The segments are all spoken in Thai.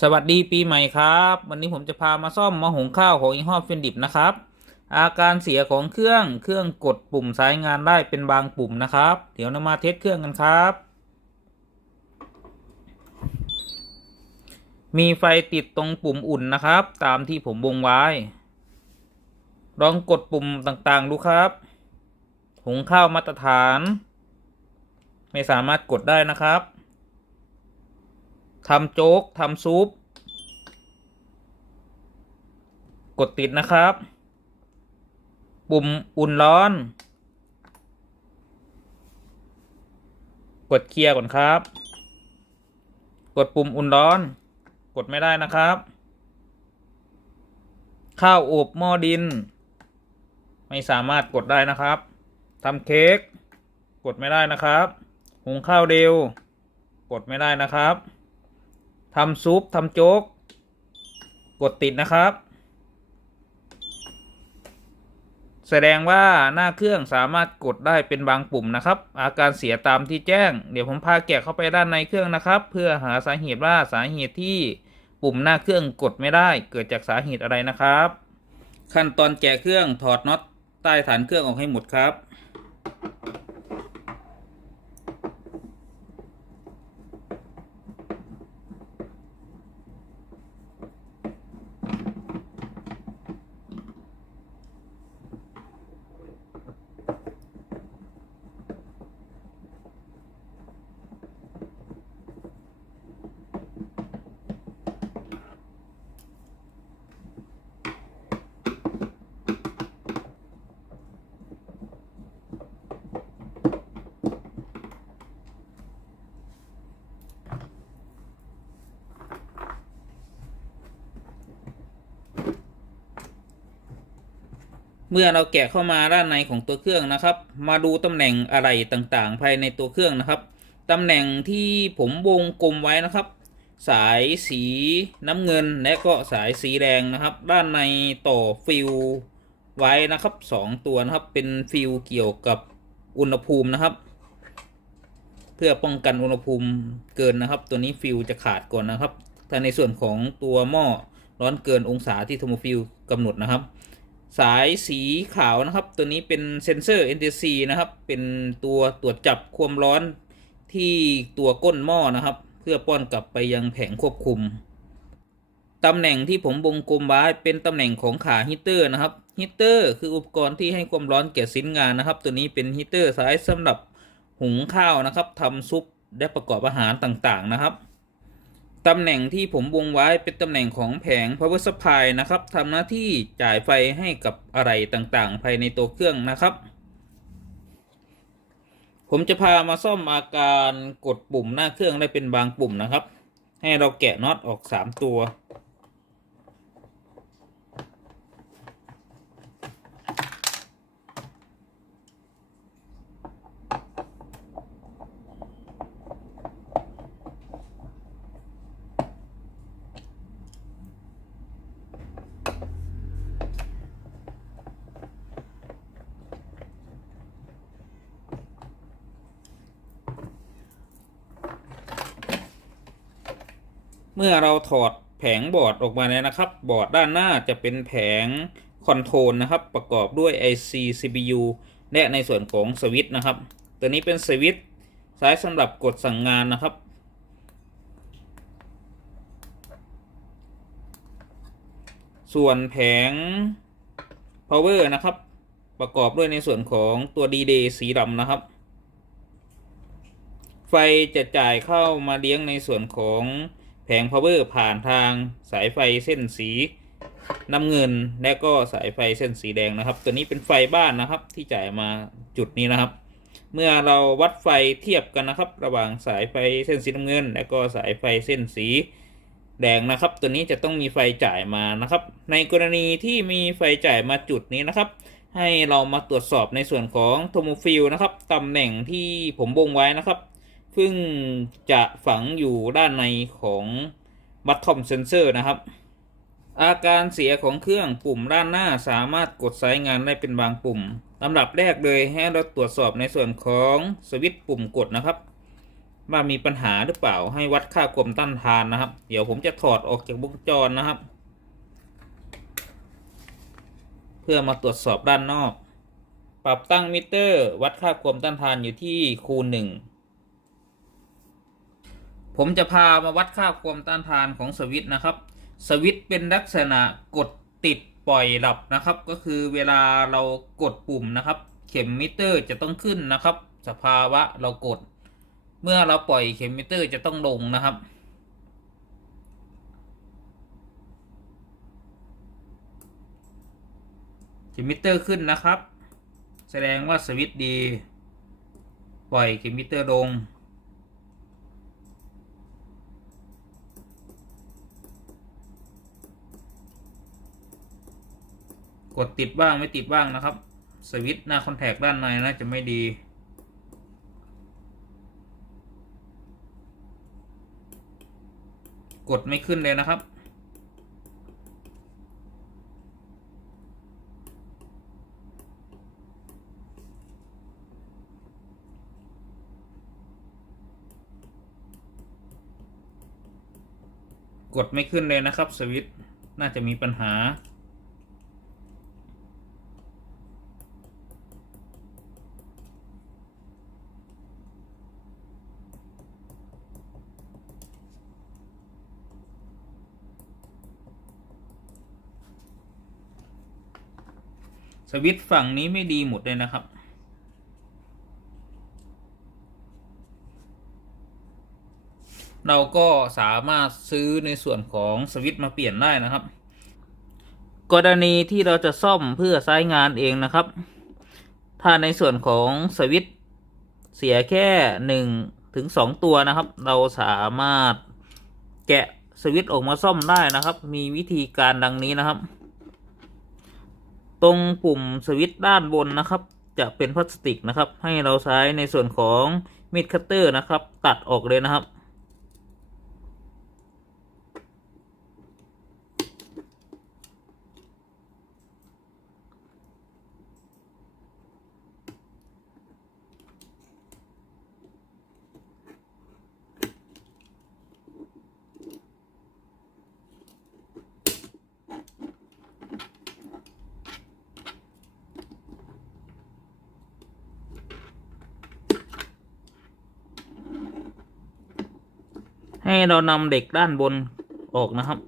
สวัสดีปีใหม่ครับวันนี้ผมจะพามาซ่อมหม้อหุงข้าวของยี่ห้อเฟนดิบนะครับอาการเสียของเครื่องกดปุ่มสายงานได้เป็นบางปุ่มนะครับเดี๋ยวนำมาเทสเครื่องกันครับมีไฟติดตรงปุ่มอุ่นนะครับตามที่ผมวงไว้ลองกดปุ่มต่างๆดูครับหุงข้าวมาตรฐานไม่สามารถกดได้นะครับทำโจ๊กทำซุปกดติดนะครับปุ่มอุ่นร้อนกดเคลียร์ก่อนครับกดปุ่มอุ่นร้อนกดไม่ได้นะครับข้าวอบหม้อดินไม่สามารถกดได้นะครับทำเค้กกดไม่ได้นะครับหุงข้าวเร็วกดไม่ได้นะครับทำซุปทำโจ๊กกดติดนะครับแสดงว่าหน้าเครื่องสามารถกดได้เป็นบางปุ่มนะครับอาการเสียตามที่แจ้งเดี๋ยวผมพาแกะเข้าไปด้านในเครื่องนะครับเพื่อหาสาเหตุว่าสาเหตุที่ปุ่มหน้าเครื่องกดไม่ได้เกิดจากสาเหตุอะไรนะครับขั้นตอนแกะเครื่องถอดน็อตใต้ฐานเครื่องออกให้หมดครับเมื่อเราแกะเข้ามาด้านในของตัวเครื่องนะครับมาดูตำแหน่งอะไรต่างๆภายในตัวเครื่องนะครับตำแหน่งที่ผมวงกลมไว้นะครับสายสีน้ำเงินและก็สายสีแดงนะครับด้านในต่อฟิลไว้นะครับ2ตัวนะครับเป็นฟิลเกี่ยวกับอุณหภูมินะครับเพื่อป้องกันอุณหภูมิเกินนะครับตัวนี้ฟิลจะขาดก่อนนะครับถ้าในส่วนของตัวหม้อร้อนเกินองศาที่เทอร์โมฟิลกำหนดนะครับสายสีขาวนะครับตัวนี้เป็นเซนเซอร์ NTC นะครับเป็นตัวตรวจจับความร้อนที่ตัวก้นหม้อนะครับเพื่อป้อนกลับไปยังแผงควบคุมตำแหน่งที่ผมวงกลมไว้เป็นตำแหน่งของขาฮีเตอร์นะครับฮีเตอร์คืออุปกรณ์ที่ให้ความร้อนแก่ชิ้นงานนะครับตัวนี้เป็นฮีเตอร์สายสำหรับหุงข้าวนะครับทำซุปและประกอบอาหารต่างๆนะครับตำแหน่งที่ผมวงไว้เป็นตำแหน่งของแผง power supply นะครับทำหน้าที่จ่ายไฟให้กับอะไรต่างๆภายในตัวเครื่องนะครับผมจะพามาซ่อมอาการกดปุ่มหน้าเครื่องได้เป็นบางปุ่มนะครับให้เราแกะน็อตออก3ตัวเมื่อเราถอดแผงบอร์ดออกมาแล้วนะครับบอร์ดด้านหน้าจะเป็นแผงคอนโทรลนะครับประกอบด้วย IC CPU และในส่วนของสวิตช์นะครับตัวนี้เป็นสวิตช์ใช้สำหรับกดสั่งงานนะครับส่วนแผง power นะครับประกอบด้วยในส่วนของตัว D-Day สีดำนะครับไฟจะจ่ายเข้ามาเลี้ยงในส่วนของแผง power ผ่านทางสายไฟเส้นสีน้ำเงินและก็สายไฟเส้นสีแดงนะครับตัวนี้เป็นไฟบ้านนะครับที่จ่ายมาจุดนี้นะครับเมื่อเราวัดไฟเทียบกันนะครับระหว่างสายไฟเส้นสีน้ำเงินและก็สายไฟเส้นสีแดงนะครับตัวนี้จะต้องมีไฟจ่ายมานะครับในกรณีที่มีไฟจ่ายมาจุดนี้นะครับให้เรามาตรวจสอบในส่วนของโทโมฟิลนะครับตำแหน่งที่ผมวงไว้นะครับซึ่งจะฝังอยู่ด้านในของบัตทอมเซนเซอร์นะครับอาการเสียของเครื่องปุ่มด้านหน้าสามารถกดใช้งานได้เป็นบางปุ่มลำดับแรกเลยให้เราตรวจสอบในส่วนของสวิตช์ปุ่มกดนะครับ ว่ามีปัญหาหรือเปล่าให้วัดค่าความต้านทานนะครับเดี๋ยวผมจะถอดออกจากวงจรนะครับเพื่อมาตรวจสอบด้านนอกปรับตั้งมิเตอร์วัดค่าความต้านทานอยู่ที่คูณ1ผมจะพามาวัดค่าความต้านทานของสวิตช์นะครับสวิตช์เป็นลักษณะกดติดปล่อยดับนะครับก็คือเวลาเรากดปุ่มนะครับเข็มมิเตอร์จะต้องขึ้นนะครับสภาวะเรากดเมื่อเราปล่อยเข็มมิเตอร์จะต้องลงนะครับเข็มมิเตอร์ขึ้นนะครับแสดงว่าสวิตช์ดีปล่อยเข็มมิเตอร์ลงกดติดบ้างไม่ติดบ้างนะครับสวิตช์หน้าคอนแทคด้านในน่าจะไม่ดีกดไม่ขึ้นเลยนะครับกดไม่ขึ้นเลยนะครับสวิตช์น่าจะมีปัญหาสวิตช์ฝั่งนี้ไม่ดีหมดเลยนะครับเราก็สามารถซื้อในส่วนของสวิตช์มาเปลี่ยนได้นะครับกรณีที่เราจะซ่อมเพื่อใช้งานเองนะครับถ้าในส่วนของสวิตช์เสียแค่1 ถึง 2ตัวนะครับเราสามารถแกะสวิตช์ออกมาซ่อมได้นะครับมีวิธีการดังนี้นะครับตรงปุ่มสวิตช์ด้านบนนะครับจะเป็นพลาสติกนะครับให้เราใช้ในส่วนของมีดคัตเตอร์นะครับตัดออกเลยนะครับให้เรานำเหล็กด้านบนออกนะครับ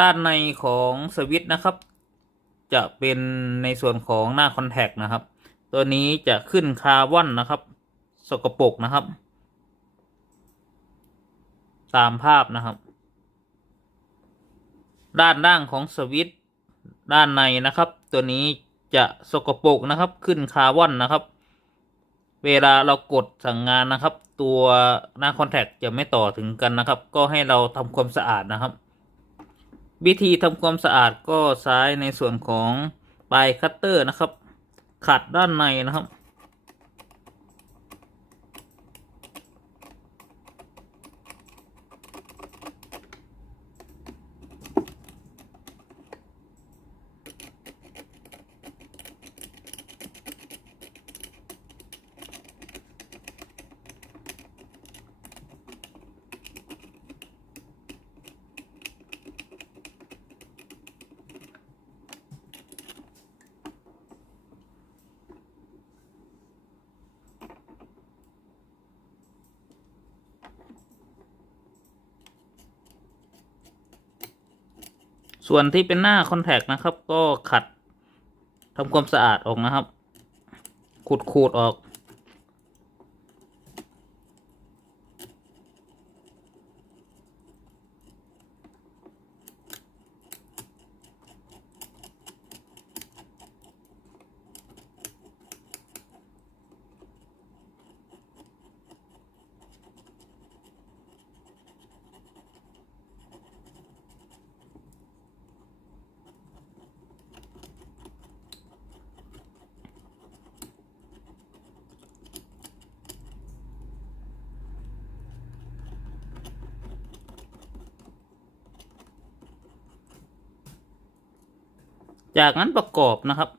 ด้านในของสวิตช์นะครับจะเป็นในส่วนของหน้าคอนแทคนะครับตัวนี้จะขึ้นคาร์บอนนะครับสกปรกนะครับตามภาพนะครับด้านล่างของสวิตช์ด้านในนะครับตัวนี้จะสกปรกนะครับขึ้นคาร์บอนนะครับเวลาเรากดสั่งงานนะครับตัวหน้าคอนแทคจะไม่ต่อถึงกันนะครับก็ให้เราทำความสะอาดนะครับวิธีทำความสะอาดก็ใช้ในส่วนของปลายคัตเตอร์นะครับขัดด้านในนะครับส่วนที่เป็นหน้าคอนแทคนะครับก็ขัดทำความสะอาดออกนะครับขูดออก จากนั้นประกอบนะครับ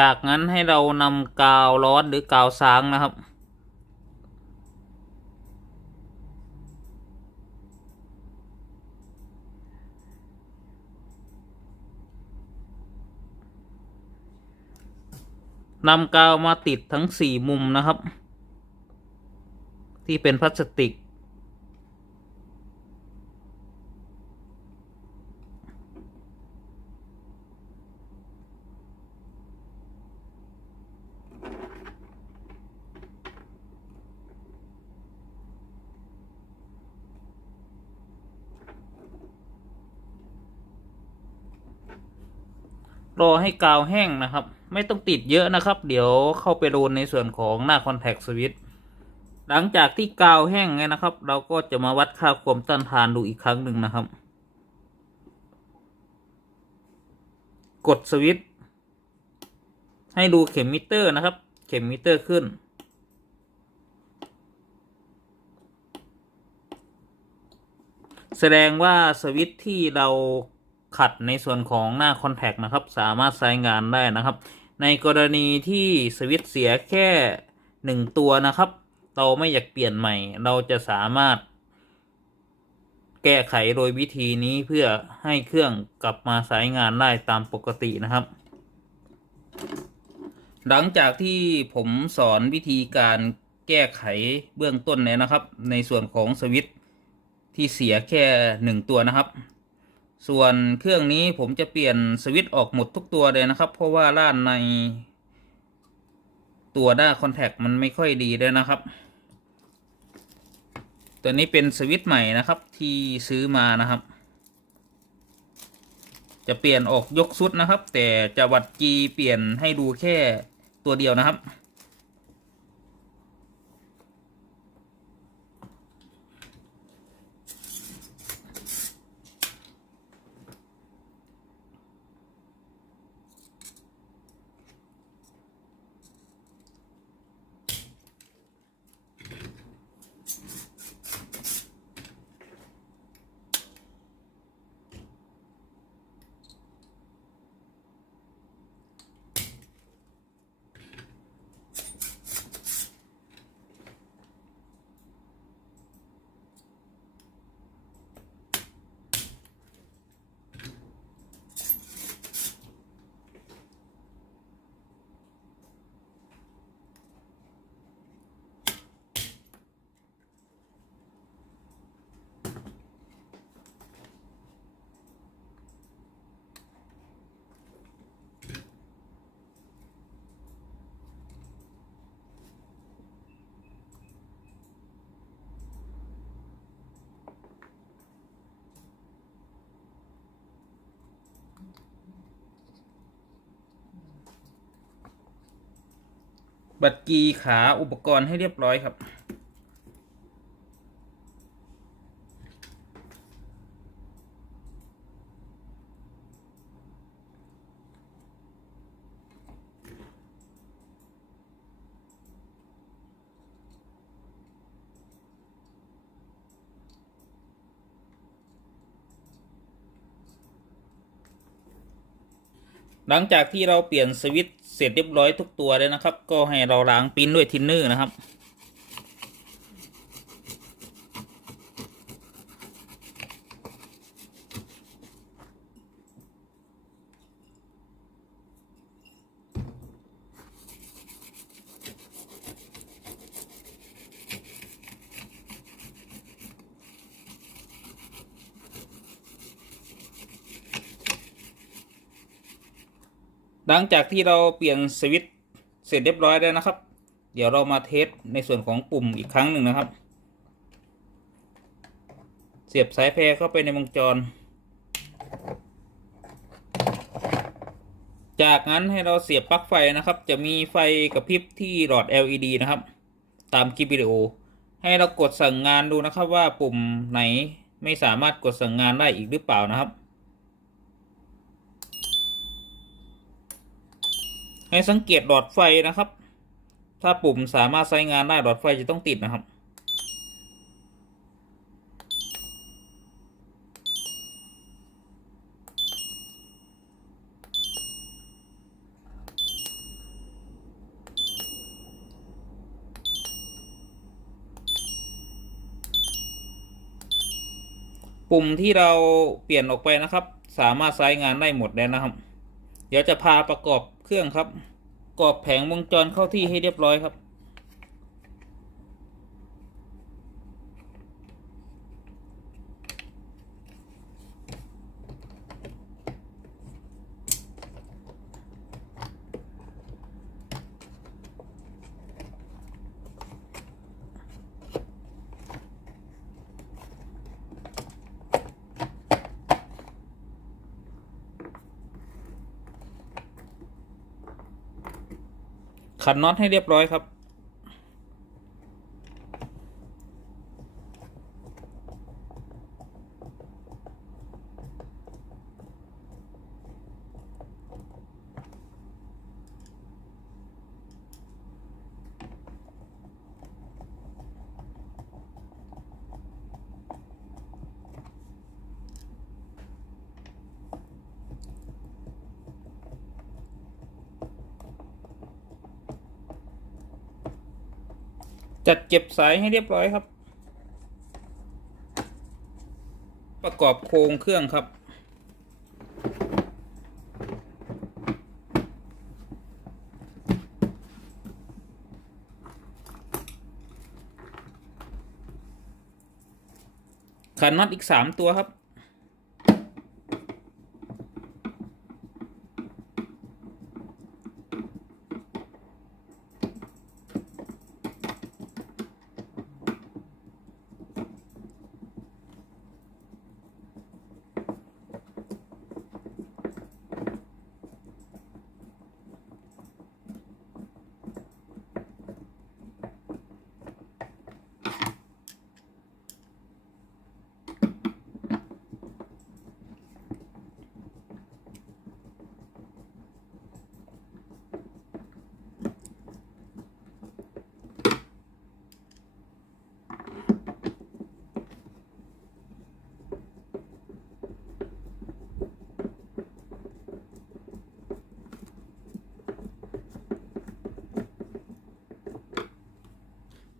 จากนั้นให้เรานำกาวร้อนหรือกาวซ้างนะครับนำกาวมาติดทั้ง4มุมนะครับที่เป็นพลาสติกรอให้กาวแห้งนะครับไม่ต้องติดเยอะนะครับเดี๋ยวเข้าไปโดนในส่วนของหน้าคอนแทคสวิตช์หลังจากที่กาวแห้งไงนะครับ เราก็จะมาวัดค่าความต้านทานดูอีกครั้งหนึ่งนะครับ กดสวิตช์ให้ดูเข็มมิเตอร์นะครับ เข็มมิเตอร์ขึ้นแสดงว่าสวิตช์ที่เราขัดในส่วนของหน้าคอนแทคนะครับสามารถใช้งานได้นะครับในกรณีที่สวิตช์เสียแค่1ตัวนะครับเราไม่อยากเปลี่ยนใหม่เราจะสามารถแก้ไขโดยวิธีนี้เพื่อให้เครื่องกลับมาใช้งานได้ตามปกตินะครับหลังจากที่ผมสอนวิธีการแก้ไขเบื้องต้นเนี่ยนะครับในส่วนของสวิตช์ที่เสียแค่1ตัวนะครับส่วนเครื่องนี้ผมจะเปลี่ยนสวิตช์ออกหมดทุกตัวเลยนะครับเพราะว่าด้านในตัวด้านคอนแทคมันไม่ค่อยดีเลยนะครับตัวนี้เป็นสวิตช์ใหม่นะครับที่ซื้อมานะครับจะเปลี่ยนออกยกชุดนะครับแต่จะวัดจีเปลี่ยนให้ดูแค่ตัวเดียวนะครับบัดกีขาอุปกรณ์ให้เรียบร้อยครับหลังจากที่เราเปลี่ยนสวิตช์เสร็จเรียบร้อยทุกตัวเลยนะครับก็ให้เราล้างปิ้นด้วยทินเนอร์นะครับ หลังจากที่เราเปลี่ยนสวิตช์เสร็จเรียบร้อยแล้วนะครับเดี๋ยวเรามาเทสในส่วนของปุ่มอีกครั้งหนึ่งนะครับเสียบสายแพรเข้าไปในวงจรจากนั้นให้เราเสียบปลั๊กไฟนะครับจะมีไฟกระพริบที่หลอด LED นะครับตามคลิปวิดีโอให้เรากดสั่งงานดูนะครับว่าปุ่มไหนไม่สามารถกดสั่งงานได้อีกหรือเปล่านะครับให้สังเกตหลอดไฟนะครับถ้าปุ่มสามารถใช้งานได้หลอดไฟจะต้องติดนะครับปุ่มที่เราเปลี่ยนออกไปนะครับสามารถใช้งานได้หมดแล้วนะครับเดี๋ยวจะพาประกอบเครื่องครับประกอบแผงวงจรเข้าที่ให้เรียบร้อยครับขันน็อตให้เรียบร้อยครับจัดเก็บสายให้เรียบร้อยครับประกอบโครงเครื่องครับขันน็อตอีก3ตัวครับ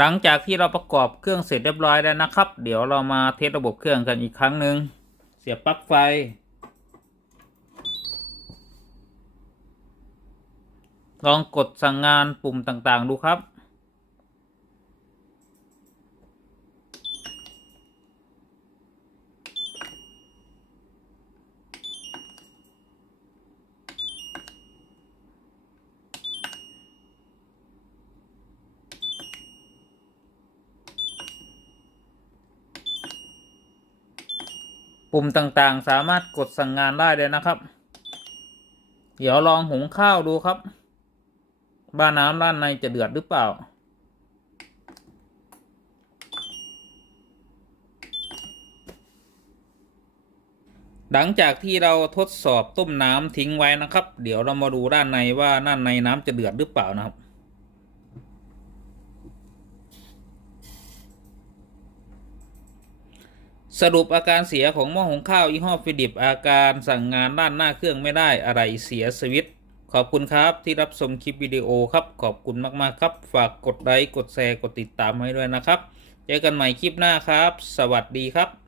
หลังจากที่เราประกอบเครื่องเสร็จเรียบร้อยแล้วนะครับเดี๋ยวเรามาเทสระบบเครื่องกันอีกครั้งหนึ่งเสียบปลั๊กไฟลองกดสั่งงานปุ่มต่างๆดูครับปุ่มต่างๆสามารถกดสั่งงานได้เลยนะครับเดี๋ยวลองหุงข้าวดูครับว่าน้ำด้านในจะเดือดหรือเปล่าหลังจากที่เราทดสอบต้มน้ำทิ้งไว้นะครับเดี๋ยวเรามาดูด้านในว่าด้านในน้ำจะเดือดหรือเปล่านะครับสรุปอาการเสียของหม้อหุงข้าวยี่ห้อฟิลิปอาการสั่งงานด้านหน้าเครื่องไม่ได้อะไรเสียสวิตช์ขอบคุณครับที่รับชมคลิปวิดีโอครับขอบคุณมากๆครับฝากกดไลค์กดแชร์กดติดตามให้ด้วยนะครับเจอกันใหม่คลิปหน้าครับสวัสดีครับ